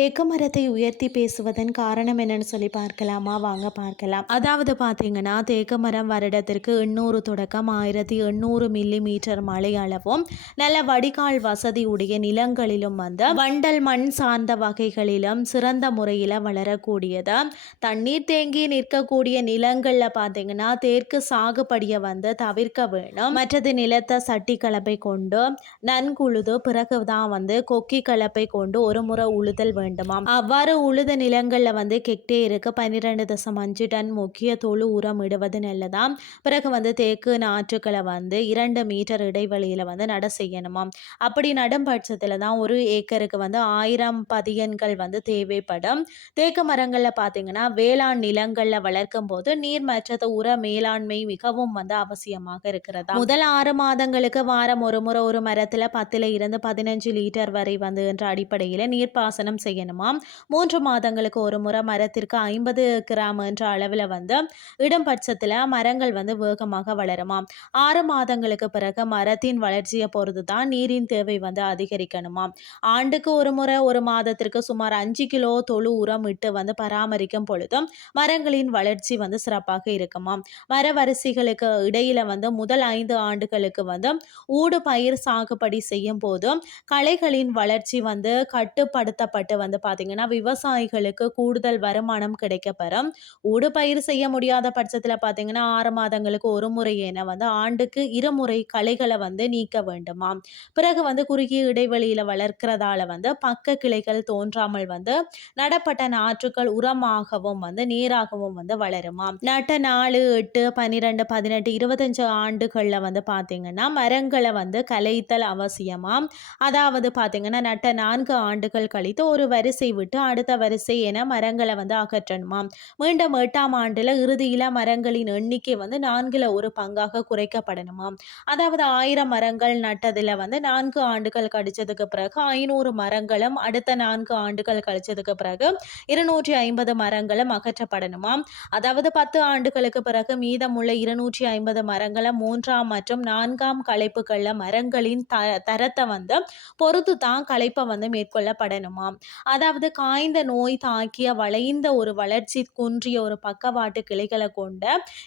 மரத்தை உயர்த்தி பேசுவதன் காரணம் என்னன்னு சொல்லி பார்க்கலாமா? வாங்க பார்க்கலாம். அதாவது பார்த்தீங்கன்னா தேக்கு மரம் வருடத்திற்கு எண்ணூறு தொடக்கம் ஆயிரத்தி எண்ணூறு மில்லி மீட்டர் மழை அளவும் நல்ல வடிகால் வசதி உடைய நிலங்களிலும் வந்து வண்டல் மண் சார்ந்த வகைகளிலும் சிறந்த முறையில் வளரக்கூடியது. தண்ணீர் தேங்கி நிற்கக்கூடிய நிலங்களில் பார்த்தீங்கன்னா தேற்கு சாகுபடியை வந்து தவிர்க்க வேணும். மற்றது நிலத்தை சட்டி கலப்பை கொண்டு நன்குழுது பிறகுதான் வந்து கொக்கி கலப்பை கொண்டு ஒரு முறை உழுதல் வேண்டும். வேண்டுமாம் அவ்வாறு உழுத நிலங்களில் வந்து ஹெக்டேருக்கு பன்னிரெண்டு தசம் அஞ்சு டன் முக்கிய தொழு உரம் இடுவது நல்லதாம். பிறகு வந்து தேக்கு நாற்றுக்களை வந்து இரண்டு மீட்டர் இடைவெளியில் வந்து நட செய்யணுமாம். அப்படி நடும் பட்சத்தில் தான் ஒரு ஏக்கருக்கு வந்து ஆயிரம் பதியன்கள் வந்து தேவைப்படும். தேக்கு மரங்களில் பார்த்தீங்கன்னா வேளாண் நிலங்களில் வளர்க்கும் போது நீர் மற்றது உர மேலாண்மை மிகவும் வந்து அவசியமாக இருக்கிறதா முதல் ஆறு மாதங்களுக்கு வாரம் ஒரு முறை ஒரு மரத்தில் பத்துல இருந்து பதினஞ்சு லிட்டர் வரை வந்து என்ற அடிப்படையில் நீர்ப்பாசனம் செய்யணுமாம் மூன்று மாதங்களுக்கு ஒரு முறை மரத்திற்கு ஐம்பது கிராம் என்ற அளவில் வந்து இடம் பட்சத்தில் மரங்கள் வந்து வேகமாக வளருமாம் ஆறு மாதங்களுக்கு பிறகு மரத்தின் வளர்ச்சியை பொறுத்து தான் நீரின் தேவை வந்து அதிகரிக்கணுமாம் ஆண்டுக்கு ஒரு முறை ஒரு மாதத்திற்கு சுமார் அஞ்சு கிலோ தொழு உரம் இட்டு வந்து பராமரிக்கும் பொழுதும் மரங்களின் வளர்ச்சி வந்து சிறப்பாக இருக்குமாம் மர வரிசைகளுக்கு இடையில வந்து முதல் ஐந்து ஆண்டுகளுக்கு வந்து ஊடு பயிர் சாகுபடி செய்யும் போதும் களைகளின் வளர்ச்சி வந்து கட்டுப்படுத்தப்பட்டு வந்து பார்த்தீங்கன்னா விவசாயிகளுக்கு கூடுதல் வருமானம் கிடைக்கப்பெறும் ஊடு பயிர் செய்ய முடியாத பட்சத்தில் பார்த்தீங்கன்னா ஆறு மாதங்களுக்கு ஒரு முறை என வந்து ஆண்டுக்கு இருமுறை களைகளை வந்து நீக்க வேண்டுமாம். பிறகு வந்து குறுகிய இடைவெளியில் வளர்க்கிறதால வந்து பக்க கிளைகள் தோன்றாமல் வந்து நடப்பட்ட நாற்றுக்கள் உரமாகவும் வந்து நீராகவும் வந்து வளருமாம். நட்ட நாலு எட்டு பன்னிரெண்டு பதினெட்டு இருபத்தஞ்சு ஆண்டுகளில் வந்து பார்த்தீங்கன்னா மரங்களை வந்து கலைத்தல் அவசியமாம். அதாவது பார்த்தீங்கன்னா நட்ட நான்கு ஆண்டுகள் கழித்து ஒரு வரிசை விட்டு அடுத்த வரிசை என மரங்களை வந்து அகற்றணுமாம். மீண்டும் எட்டாம் ஆண்டில் இறுதியில் மரங்களின் எண்ணிக்கை வந்து நான்கில் ஒரு பங்காக குறைக்கப்படணுமாம். அதாவது ஆயிரம் மரங்கள் நட்டதில் வந்து நான்கு ஆண்டுகள் கழிச்சதுக்கு பிறகு ஐநூறு மரங்களும் அடுத்த நான்கு ஆண்டுகள் கழிச்சதுக்கு பிறகு இருநூற்றி ஐம்பது மரங்களும் அகற்றப்படணுமாம். அதாவது பத்து ஆண்டுகளுக்கு பிறகு மீதமுள்ள இருநூற்றி ஐம்பது மரங்களை மூன்றாம் மற்றும் நான்காம் களைப்புகளில் மரங்களின் த தரத்தை வந்து பொறுத்து தான் களைப்பை வந்து மேற்கொள்ளப்படணுமாம். அதாவது காய்ந்த நோய் தாக்கிய வளைந்த ஒரு வளர்ச்சி குன்றிய ஒரு பக்கவாட்டு கிளைகளை கொண்ட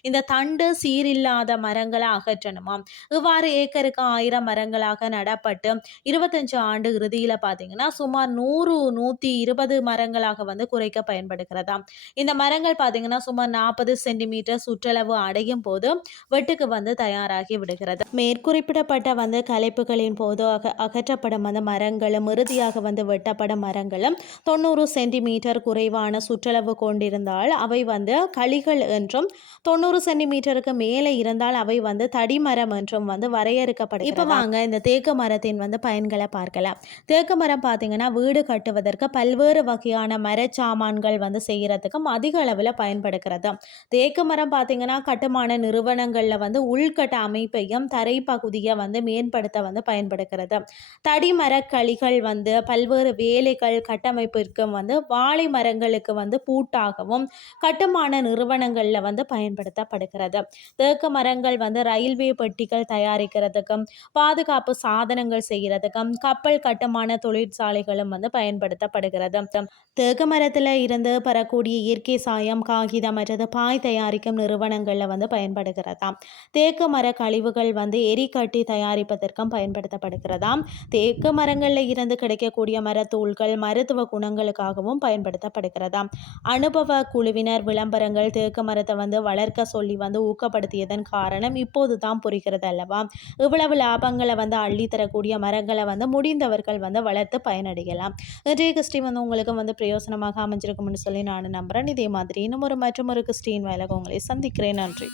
இந்த தண்டு சீரில்லாத மரங்களை அகற்றணுமாம். இவ்வாறு ஏக்கருக்கு ஆயிரம் மரங்களாக நடப்பட்டு இருபத்தஞ்சு ஆண்டு இறுதியில் பார்த்தீங்கன்னா சுமார் நூறு நூற்றி இருபது மரங்களாக வந்து குறைக்க பயன்படுகிறதா இந்த மரங்கள் பார்த்தீங்கன்னா சுமார் நாற்பது சென்டிமீட்டர் சுற்றளவு அடையும் போது வெட்டுக்கு வந்து தயாராகி விடுகிறது. மேற்குறிப்பிடப்பட்ட வந்து கலைப்புகளின் போது அக அகற்றப்படும் அந்த மரங்களும் இறுதியாக வந்து வெட்டப்படும் மரங்களும் தொண்ணூறு சென்டிமீட்டர் குறைவான சுற்றளவு கொண்டிருந்தால் அவை வந்து களிகள் என்றும் தொண்ணூறு சென்டிமீட்டருக்கு மேலே இருந்தால் அவை வந்து தடிமரம் என்றும் வந்து வரையறுக்கப்படும் இப்போ வாங்க இந்த தேக்கு மரத்தின் வந்து பயன்களை பார்க்கலாம். தேக்கு மரம் பார்த்தீங்கன்னா வீடு கட்டுவதற்கு பல்வேறு வகையான மரச்சாமான்கள் வந்து செய்கிறதுக்கும் அதிக அளவில் பயன்படுகிறது. தேக்கு மரம் பார்த்தீங்கன்னா கட்டுமான நிறுவனங்களில் வந்து உள்கட்ட அமைப்பையும் தரை பகுதியை வந்து மேம்படுத்த வந்து பயன்படுகிறது. தடிமரக்களிகள் வந்து பல்வேறு வேலைகள் கட்டமைப்பிற்கும் வந்து வாழை மரங்களுக்கு வந்து பூட்டாகவும் கட்டுமான நிறுவனங்களில் வந்து பயன்படுத்தப்படுகிறது. தேக்கு மரங்கள் வந்து ரயில்வே பெட்டிகள் தயாரிக்கிறதுக்கும் பாதுகாப்பு சாதனங்கள் செய்கிறதுக்கும் கப்பல் கட்டுமான தொழிற்சாலைகளும் வந்து பயன்படுத்தப்படுகிறது. தேக்கு மரத்தில் இருந்து பெறக்கூடிய இயற்கை சாயம் காகிதம் மற்றது பாய் தயாரிக்கும் நிறுவனங்களில் வந்து பயன்படுகிறதாம் தேக்கு மர கழிவுகள் வந்து எரிக்கட்டி தயாரிப்பதற்கும் பயன்படுத்தப்படுகிறதாம் தேக்கு மரங்களில் இருந்து கிடைக்கக்கூடிய மரத்தூள்கள் மருத்துவ குணங்களுக்காகவும் பயன்படுத்தப்படுகிறதாம். அனுபவ குழுவினர் விளம்பரங்கள் தேக்கு மரத்தை வந்து வளர்க்க சொல்லி வந்து ஊக்கப்படுத்தியதன் காரணம் இப்போது தான் புரிகிறது அல்லவா? இவ்வளவு லாபங்களை வந்து அள்ளி தரக்கூடிய மரங்களை வந்து முடிந்தவர்கள் வந்து வளர்த்து பயனடையலாம். இன்றைய கிறிஸ்டி வந்து உங்களுக்கு வந்து பிரயோசனமாக அமைஞ்சிருக்கும்னு சொல்லி நான் நம்புகிறேன் இதே மாதிரி இன்னும் ஒரு மற்றும் ஒரு கிறிஸ்டின் வேலை உங்களை சந்திக்கிறேன். நன்றி.